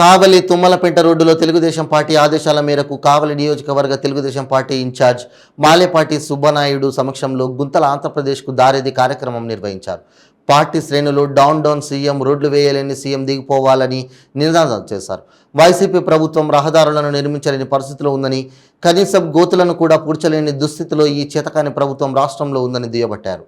కావలి తుమ్మలపేంట రోడ్డులో తెలుగుదేశం పార్టీ ఆదేశాల మేరకు కావలి నియోజకవర్గ తెలుగుదేశం పార్టీ ఇన్ఛార్జ్ మాలేపాటి సుబ్బనాయుడు సమక్షంలో గుంతల ఆంధ్రప్రదేశ్కు దారేది కార్యక్రమం నిర్వహించారు. పార్టీ శ్రేణులు డౌన్ సీఎం రోడ్లు వేయలేని సీఎం దిగిపోవాలని నినాదం చేశారు. వైసీపీ ప్రభుత్వం రహదారులను నిర్మించలేని పరిస్థితిలో ఉందని, కనీసం గోతులను కూడా పూడ్చలేని దుస్థితిలో ఈ చేతకాని ప్రభుత్వం రాష్ట్రంలో ఉందని దుయ్యబట్టారు.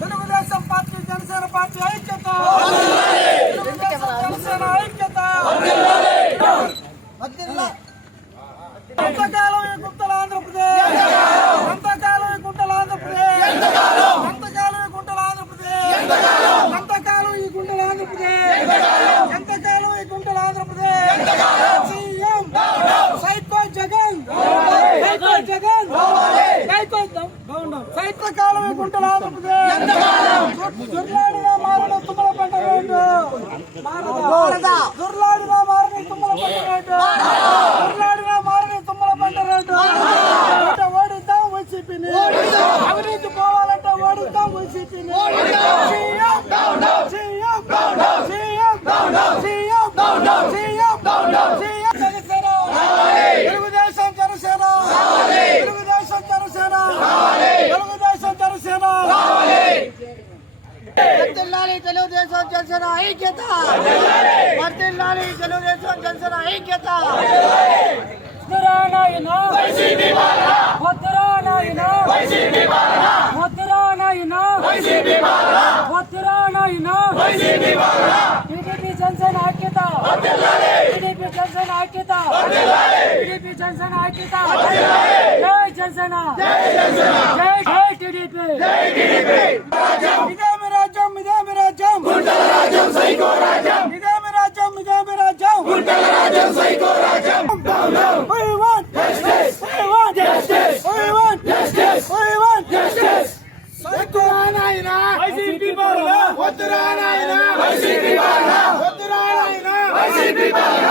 తెలుగుదేశం పార్టీ జనసేన పార్టీ ఐక్యత, జనసేన ఐక్యత. ఎంతకాలం ఈ గుంటల ఆంధ్రప్రదేశ్, ఎంతకాలం ఈ గుంటల ఆంధ్రప్రదేశ్, ఎంతకాలం ఈ గుంటల ఆంధ్రప్రదేశ్, ఎంతకాలం ఈ గుంటల ఆంధ్రప్రదేశ్, ఎంతకాలం ఈ గుంటల Andhra Pradesh. CM psycho Jagan, psycho Jagan, psycho కాలం ఈ గుంటల ఆంధ్రప్రదేశ్. దుర్లాడిన మారణ తుమ్మలపేంట రోడ్డు, దుర్లాడిన మారణ తుమ్మలపేంట రోడ్డు, దుర్లాడిన మారణ తుమ్మలపేంట రోడ్డు. ఓడిద్దాం వైసీపీని, అవినీతి పోవాలంటే ఓడిద్దాం వైసీపీని. CM CM CM CM CM Janasena, Telugu Desam Janasena, Telugu Desam Janasena, Telugu Desam Janasena. వర్ధిల్లాలి తెలుగుదేశం జనసేన ఐక్యత, వర్ధిల్లాలి తెలుగుదేశం జనసేన ఐక్యత. ముద్రానాయనా వైసీపీ పాలన, ముద్రానాయనా వైసీపీ పాలన, ముద్రానాయనా వైసీపీ పాలన, ముద్రానాయనా వైసీపీ పాలన. టీడీపీ జనసేన ఐక్యత వర్ధిల్లాలి, టీడీపీ జనసేన ఐక్యత వర్ధిల్లాలి, టీడీపీ జనసేన ఐక్యత వర్ధిల్లాలి. జై జనసేన, జై జనసేన, జై జై టీడీపీ, జై టీడీపీ. ఇదే మీ రాజ్యం, ఇదే మీ రాజ్యం, గుంటల రాజ్యం సైకో రాజ్యం, ఇదే మీ రాజ్యం, ఇదే మీ రాజ్యం, గుంటల రాజ్యం సైకో రాజ్యం. We want Justice, we want justice, we want justice, we want justice. వద్దురానాయనా వైసీపీ పాలన, వద్దురా నాయనా వైసీపీ పాలన, వద్దురానాయనా వైసీపీ పాలన,